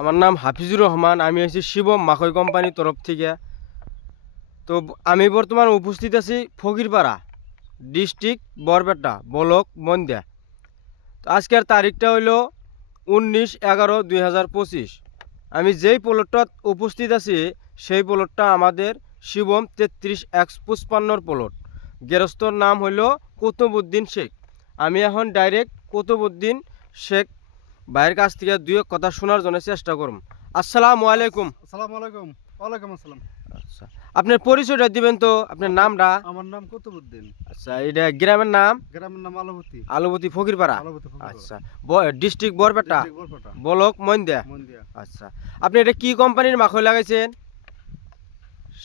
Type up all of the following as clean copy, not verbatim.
আমার নাম হাফিজুর রহমান। আমি আছি শিবম মাখই কোম্পানির তরফ থেকে। তো আমি বর্তমান উপস্থিত আছি ফকিরপাড়া, ডিস্ট্রিক্ট বরপেটা, ব্লক মন্দা। তো আজকের তারিখটা হইল 19/11/2025। আমি যেই প্লটটাত উপস্থিত আছি সেই প্লটটা আমাদের শিবম 33X55 প্লট। গেরস্তর নাম হইল কুতুবউদ্দিন শেখ। আমি এখন ডাইরেক্ট কুতুবউদ্দিন শেখ ভাইয়ের কাছ থেকে দুই এক কথা শোনার জন্য চেষ্টা করব। আসসালামু আলাইকুম। আসসালামু আলাইকুম। ওয়ালাইকুম আসসালাম। আচ্ছা, আপনার পরিচয়টা দিবেন তো, আপনার নামটা? আমার নাম কুতুবউদ্দিন। আচ্ছা, এটা গ্রামের নাম? গ্রামের নাম আলবতী। আলুবতী ফকিরপাড়া। আলবতী ফকিরপাড়া। আচ্ছা, district Barpeta, district Barpeta. Block মন্দা। মন্দিয়া। আচ্ছা, আপনি এটা কি কোম্পানির মাখই লাগাইছেন?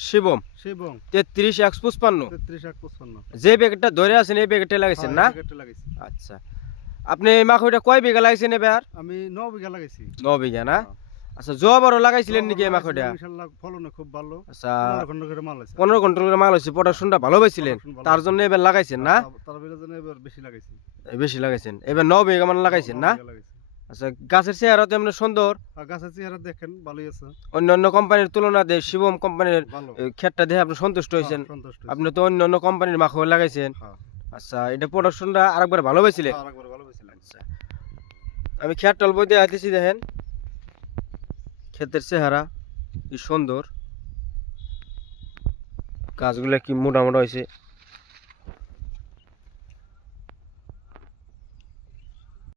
শিবম শিবং 33X55। 3355। যে প্যাকেটটা ধরে আছেন এই প্যাকেটটা লাগাইছেন না? প্যাকেটটা লাগাইছি। আচ্ছা, আপনি এই মাখইটা কয় বিঘা লাগাইছেন এবার? আমি 9 বিঘা লাগাইছি। 9 বিঘা না? আচ্ছা, জবারও লাগাইছিলেন নাকি এই মাখইটা? ইনশাআল্লাহ ফলন খুব ভালো। আচ্ছা, 15 ঘন্টা করে মাল হইছে। 15 ঘন্টার করে মাল হয়েছে, প্রোডাকশনটা ভালো পাইছিলেন, Production ভালো তার হয়েছে। জন্য এবার লাগাইছেন না? তার জন্য এবার বেশি লাগাইছি। বেশি লাগাইছেন, এবার 9 বিঘা মান লাগাইছেন 9 না? বিঘা লাগাইছি। আচ্ছা, গাছের চেহারা তো এমনি সুন্দর। আর গাছের চেহারা দেখেন ভালোই আছে। অন্য অন্য কোম্পানির তুলনাতে শিবম কোম্পানির ভালো। ক্ষেতটা দেখে আপনি সন্তুষ্ট হয়েছেন? সন্তুষ্ট। আপনি তো অন্য অন্য কোম্পানির মাখই লাগাইছেন। হ্যাঁ। আচ্ছা, এটা প্রোডাকশনটা আরেকবার ভালো পাইছিলেন? আরেকবার ভালো হইছিলাম। আচ্ছা, আমি ক্ষেত টল বই দিয়ে আইতেছি, দেখেন ক্ষেতের চেহারা কি সুন্দর, গাছগুলো কি মোটা মোটা হয়েছে।